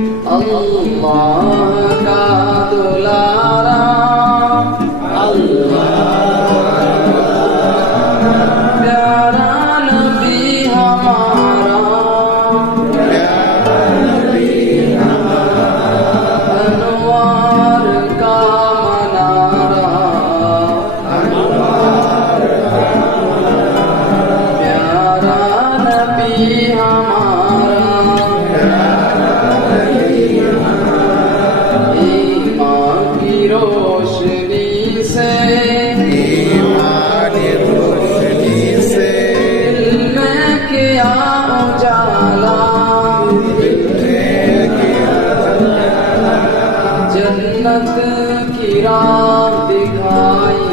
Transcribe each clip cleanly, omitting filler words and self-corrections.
अल्लाह का दुलारा प्यारा नबी हमारा अनवार का मनारा प्यारा नबी हमारा ईमान की रोशनी से दिल में किया उजाला जन्नत की राह दिखाई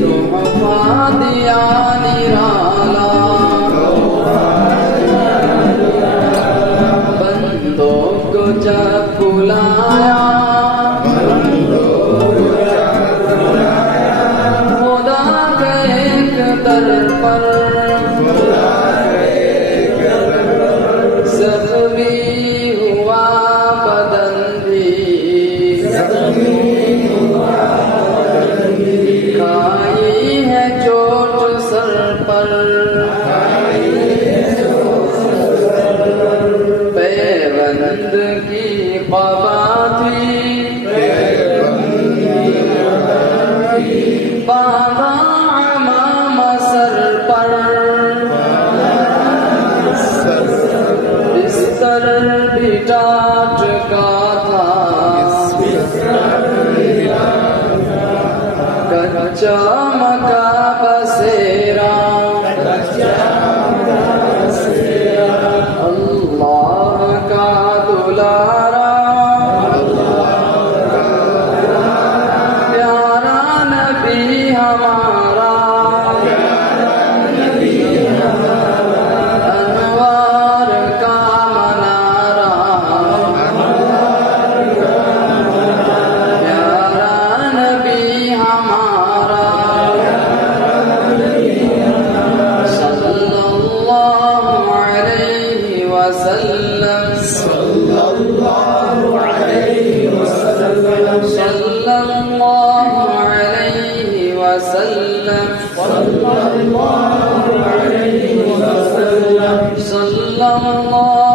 तोहफा दिया निराला बंदों को जब बुलाया खुदा के एक दर पर जख्मी हुआ बदन भी खाई है चोट सर पर पैबंद की क़बा थी बांधा अमाम सर पर बिस्तर भी टाट का था कच्चा मका बसेरा अल्लाह का दुलारा प्यारा नबी हमारा अनवार का मनारा प्यारा नबी हमारा सल्लल्लाहु अलैहि वसल्लम सल्लल्लाहु अलैहि वसल्लम सल्लल्लाहु अलैहि वसल्लम सल्लल्लाहु अलैहि वसल्लम सल्लल्लाहु